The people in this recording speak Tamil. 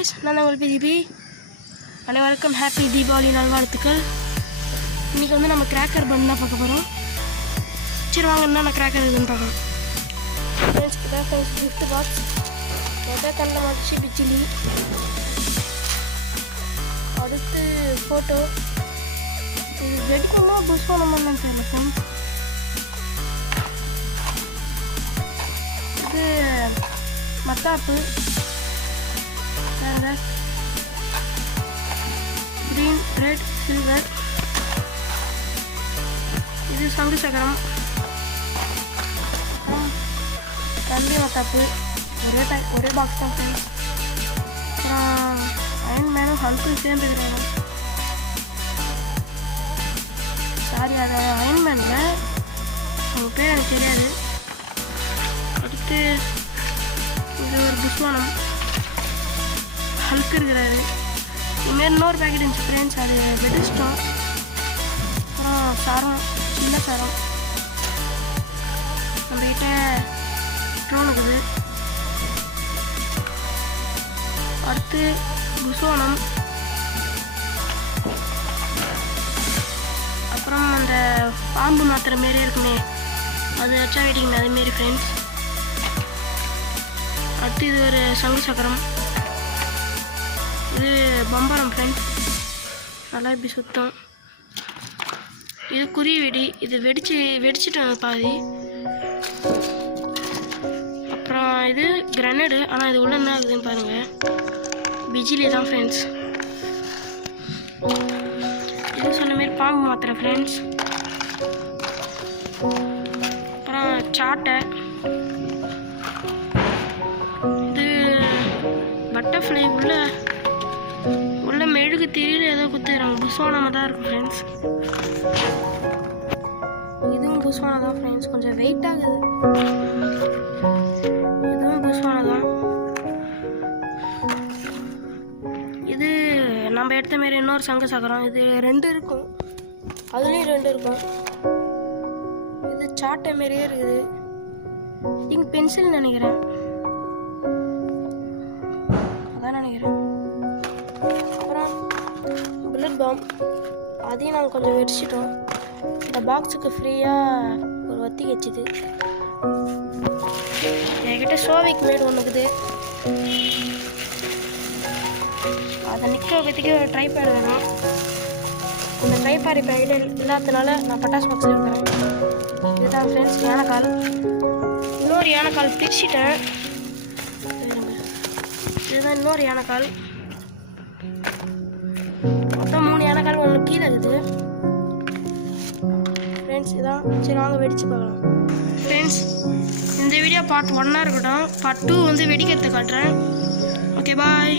காய்ஸ், நான் தான் உங்களுக்கு தீபி. அனைவருக்கும் ஹாப்பி தீபாவளி நல்வாழ்த்துக்கள். இன்றைக்கி வந்து நம்ம கிராக்கர் பன் தான் பார்க்க போகிறோம். சரி வாங்க, என்னென்ன கிராக்கர் இருக்குதுன்னு பார்க்கலாம். ஃப்ரெண்ட்ஸ் இதான் ஃப்ரெண்ட்ஸ் கிஃப்ட் பாக்ஸ். மொதல் கண்ணில் மடிச்சு பிச்சிலி, அடுத்து ஃபோட்டோ. இது வெடிக்கணுமா புஷ்வானமான்னு தெரியல ஃப்ரெண்ட்ஸ். இது மத்தாப்பு, வேறு க்ரீன், ரெட், சில்வர். இது சங்கு சக்கரம், தம்பி மத்தாப்பு. ஒரே பாக்ஸ் தான் ஃப்ரெண்ட்ஸ். அப்புறம் அயன் மேனும் ஹல்க்கும் சேர்ந்துருக்காங்க. சாரி, அது அயன் மேனில் அவங்க பேர் எனக்கு தெரியாது. அடுத்து இது ஒரு புஷ்வானம், ஹல்க் இருக்கிறாரு. இதுமாரி இன்னொரு பேக்கெட் இருந்துச்சு ஃப்ரெண்ட்ஸ், அது வெடிச்சிட்டோம். அப்புறம் சாரம், சின்ன சாரம். நம்மகிட்ட ட்ரோன் இருக்குது. அடுத்து புஷ்வானம். அப்புறம் அந்த பாம்பு மாத்திர மாரி இருக்குமே, அது வச்சா வெடிக்கணும், அதேமாரி ஃப்ரெண்ட்ஸ். அடுத்து இது ஒரு சங்கு சக்கரம். இது பம்பரம் ஃப்ரெண்ட்ஸ், நல்லா இப்படி சுத்தம். இது குருவி வெடி, இது வெடிச்சிட்டோம் பாதி. அப்புறம் இது கிரனேடு, ஆனால் இது உள்ள என்ன ஆகுதுன்னு பாருங்கள், பிஜிலி தான் ஃப்ரெண்ட்ஸ். இது சொன்ன மாரி பாம்பு மாத்திரை ஃப்ரெண்ட்ஸ். அப்புறம் சாட்டை, இது பட்டர்ஃப்ளை, உள்ள மெழுகு திரியில் ஏதோ குத்துக்கிறாங்க. புஷ்வானமாக தான் இருக்கும் ஃப்ரெண்ட்ஸ். இதுவும் புஷ்வானம் தான் ஃப்ரெண்ட்ஸ், கொஞ்சம் வெயிட் ஆகுது. இதுவும் புஷ்வானம் தான். இது நம்ம எடுத்த மாரி இன்னொரு சங்கு சக்கரம். இது 2 இருக்கும், அதுலேயும் 2 இருக்கும். இது சாட்டை மாரியே இருக்குது. இங்கே பென்சில் நினைக்கிறேன், அதான் நினைக்கிறேன். அப்புறம் புல்லட் பாம், அதையும் நாங்கள் கொஞ்சம் வெடிச்சிட்டோம். இந்த பாக்ஸுக்கு ஃப்ரீயாக ஒரு வத்தி வச்சுது. என்கிட்ட சோவிக் மேடு ஒன்று இருக்குது, அதை நிற்க வைக்கிறதுக்கு ஒரு ட்ரைபேட் வேணும். இந்த ட்ரைபேட் இப்போ இல்லாததுனால நான் பட்டாசு பாக்ஸ் இருக்கிறேன். இதுதான் ஃப்ரெண்ட்ஸ் யானைக்கால். இன்னொரு யானைக்கால் பிரிச்சுட்டேன். இதுதான் இன்னொரு யானைக்கால். மொத்தம் 3 யானைக்கால், ஒன்று கீழே இருக்குது ஃப்ரெண்ட்ஸ். இதான் சரி, வாங்க வெடிச்சு பார்க்கலாம் ஃப்ரெண்ட்ஸ். இந்த வீடியோ பார்ட் 1 இருக்கட்டும். பார்ட் 2 வந்து வெடிக்கிறத காட்டுறேன். Okay bye.